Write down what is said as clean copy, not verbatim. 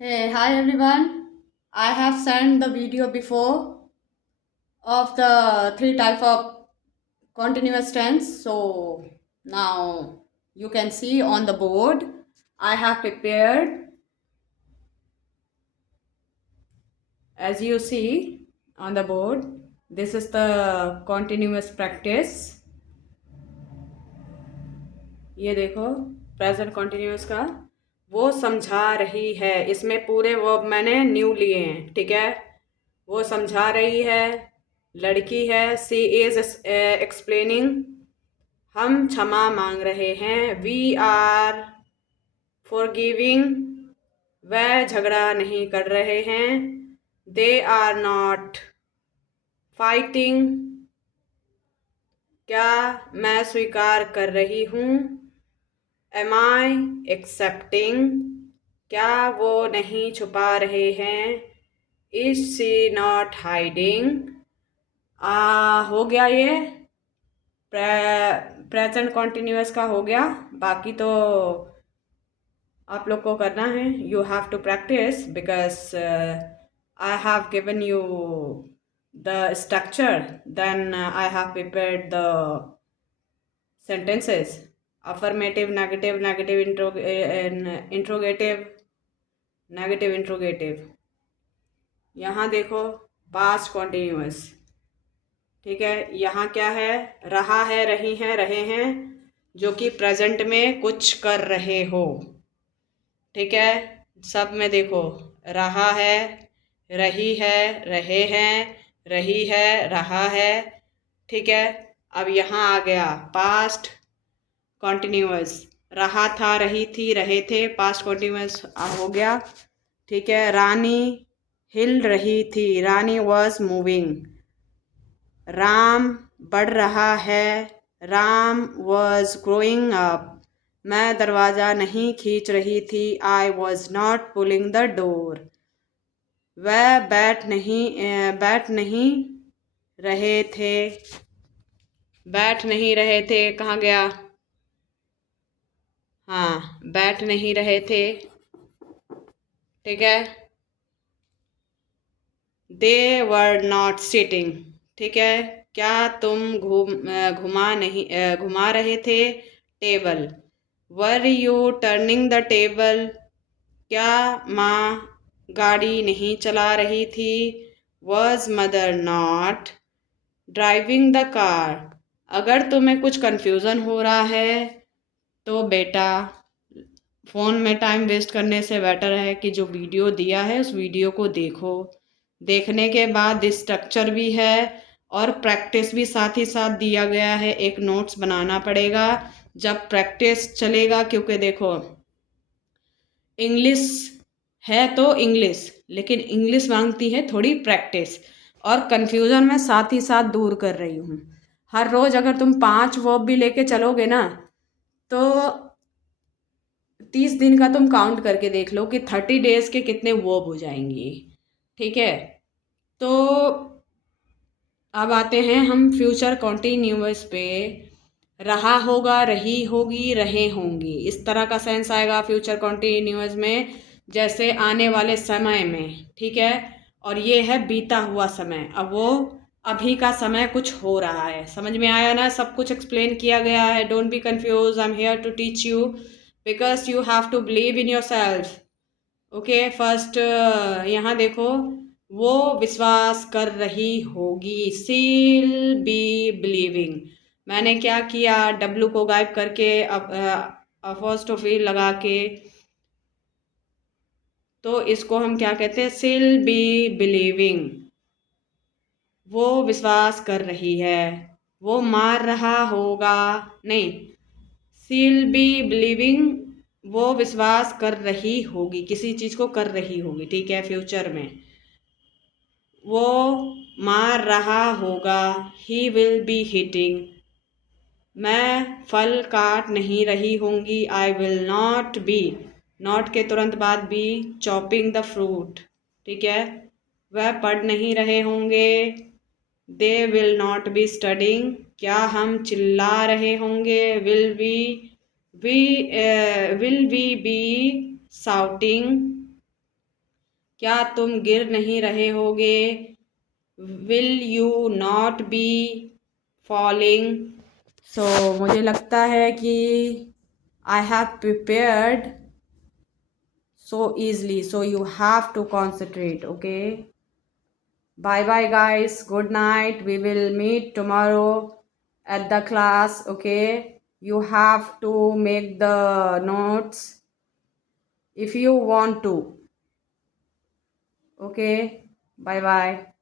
Hey, hi everyone. I have sent the video before of the three type of continuous tense. So now you can see on the board I have prepared, as you see on the board. This is the continuous practice. ये देखो present continuous का वो समझा रही है। इसमें पूरे verb मैंने न्यू लिए हैं, ठीक है। वो समझा रही है, लड़की है। सी इज एक्सप्लेनिंग, हम क्षमा मांग रहे हैं। वी आर फॉरगिविंग, वह झगड़ा नहीं कर रहे हैं। दे आर नॉट फाइटिंग, क्या मैं स्वीकार कर रही हूँ। एम आई एक्सेप्टिंग, क्या वो नहीं छुपा रहे हैं। Is she not hiding. हो गया ये प्रेजेंट कॉन्टिन्यूअस का हो गया। बाकी तो आप लोग को करना है। You have to practice because I have given you the structure, then I have prepared the sentences: affirmative, negative, interrogative, negative interrogative. यहाँ देखो पास्ट कॉन्टिन्यूअस, ठीक है। यहाँ क्या है, रहा है, रही हैं, रहे हैं, जो कि प्रेजेंट में कुछ कर रहे हो, ठीक है। सब में देखो रहा है, रही है, रहे हैं, रही है, रहा है, ठीक है। अब यहाँ आ गया पास्ट कॉन्टिन्यूअस, रहा था, रही थी, रहे थे, पास्ट कॉन्टिन्यूअस हो गया, ठीक है। रानी हिल रही थी, रानी वॉज मूविंग। राम बढ़ रहा है, राम वॉज ग्रोइंग अप। मैं दरवाज़ा नहीं खींच रही थी, I was not pulling the door. वह बैठ नहीं रहे थे, बैठ नहीं रहे थे, कहाँ गया। हाँ, बैठ नहीं रहे थे, ठीक है। दे वर नॉट सिटिंग, ठीक है। क्या तुम घुमा रहे थे table. Were you turning the table, क्या माँ गाड़ी नहीं चला रही थी। Was mother not driving the car. अगर तुम्हें कुछ कन्फ्यूज़न हो रहा है तो बेटा फ़ोन में टाइम वेस्ट करने से बेटर है कि जो वीडियो दिया है उस वीडियो को देखो। देखने के बाद स्ट्रक्चर भी है और प्रैक्टिस भी साथ ही साथ दिया गया है। एक नोट्स बनाना पड़ेगा जब प्रैक्टिस चलेगा, क्योंकि देखो इंग्लिश है तो इंग्लिश, लेकिन इंग्लिश मांगती है थोड़ी प्रैक्टिस। और कन्फ्यूज़न मैं साथ ही साथ दूर कर रही हूँ। हर रोज़ अगर तुम 5 वर्ब भी लेके चलोगे ना, तो 30 दिन का तुम काउंट करके देख लो कि 30 डेज के कितने वर्ब हो जाएंगे, ठीक है। तो अब आते हैं हम फ्यूचर कॉन्टिन्यूअस पे। रहा होगा, रही होगी, रहे होंगी, इस तरह का सेंस आएगा फ्यूचर कॉन्टिन्यूअस में, जैसे आने वाले समय में, ठीक है। और ये है बीता हुआ समय, अब वो अभी का समय कुछ हो रहा है। समझ में आया ना, सब कुछ एक्सप्लेन किया गया है। Don't be confuse, I am here to teach you because you have to believe in your self. Okay, first यहाँ देखो, वो विश्वास कर रही होगी, सील बी बिलीविंग। मैंने क्या किया, डब्लू को गायब करके अपोस्ट्रोफी लगा के, तो इसको हम क्या कहते हैं, सील बी बिलीविंग। वो विश्वास कर रही है, वो मार रहा होगा, नहीं, सील बी बिलीविंग, वो विश्वास कर रही होगी, किसी चीज़ को कर रही होगी, ठीक है, फ्यूचर में। वो मार रहा होगा, ही विल बी हिटिंग। मैं फल काट नहीं रही होंगी, I will not B, not के तुरंत बाद बी, चॉपिंग द फ्रूट, ठीक है। वह पढ़ नहीं रहे होंगे, they will not be studying. क्या हम चिल्ला रहे होंगे, we will we be shouting. क्या तुम गिर नहीं रहे होगे? Will you not be falling? So मुझे लगता है कि I have prepared so easily, so you have to concentrate. Okay, bye bye guys, good night, we will meet tomorrow at the class. Okay, you have to make the notes if you want to. Okay, bye bye.